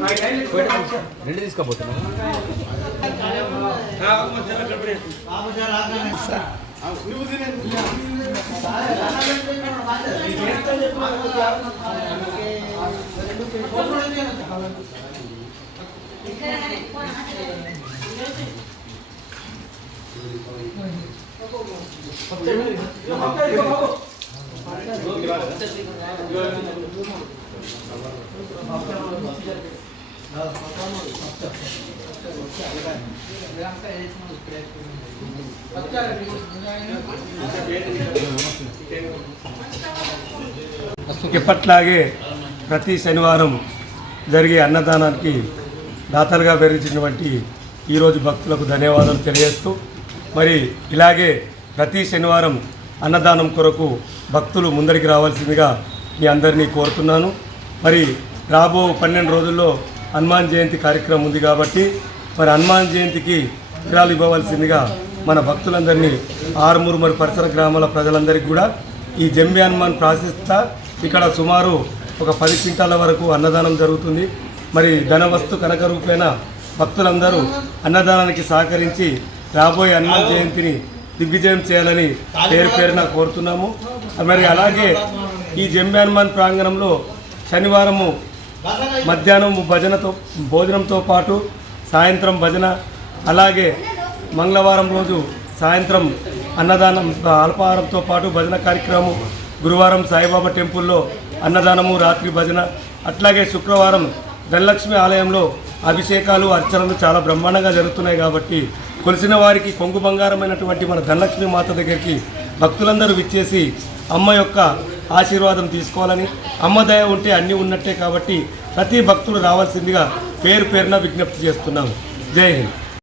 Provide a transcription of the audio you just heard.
गाई अंजन के प्रभु कथा सहाय विधीर ఇప్పట్లాగే ప్రతి శనివారం జరిగే అన్నదానానికి దాతలుగా పెరిగించినటువంటి ఈరోజు భక్తులకు ధన్యవాదాలు తెలియజేస్తూ మరి ఇలాగే ప్రతి శనివారం అన్నదానం కొరకు భక్తులు ముందరికి రావాల్సిందిగా మీ అందరినీ కోరుతున్నాను. మరి రాబో పన్నెండు రోజుల్లో హనుమాన్ జయంతి కార్యక్రమం ఉంది కాబట్టి మరి హనుమాన్ జయంతికి విరాలు ఇవ్వవలసిందిగా మన భక్తులందరినీ ఆరుమూరు మరి పరిసర గ్రామాల ప్రజలందరికీ కూడా ఈ జంబి హనుమాన్ ప్రాశిస్తా ఇక్కడ సుమారు ఒక పది క్వింటాల వరకు అన్నదానం జరుగుతుంది. మరి ధనవస్తు కనక రూపేణ భక్తులందరూ అన్నదానానికి సహకరించి రాబోయే హనుమాన్ జయంతిని దిగ్విజయం చేయాలని పేరు పేరున కోరుతున్నాము. మరి అలాగే ఈ జంబి హనుమాన్ ప్రాంగణంలో శనివారము మధ్యాహ్నం భజనతో భోజనంతో పాటు సాయంత్రం భజన అలాగే మంగళవారం రోజు సాయంత్రం అన్నదానం అల్పాహారంతో పాటు భజన కార్యక్రమం గురువారం సాయిబాబా టెంపుల్లో అన్నదానము రాత్రి భజన అట్లాగే శుక్రవారం ధనలక్ష్మి ఆలయంలో అభిషేకాలు అర్చనలు చాలా బ్రహ్మాండంగా జరుగుతున్నాయి కాబట్టి కొలిసిన వారికి కొంగు బంగారమైనటువంటి మన ధనలక్ష్మి మాత దగ్గరికి భక్తులందరూ విచ్చేసి అమ్మ యొక్క ఆశీర్వాదం తీసుకోవాలని అమ్మ దయ ఉంటే అన్నీ ఉన్నట్టే కాబట్టి ప్రతి భక్తుడు రావాల్సిందిగా పేరు పేరున విజ్ఞప్తి చేస్తున్నాము. జై హింద్.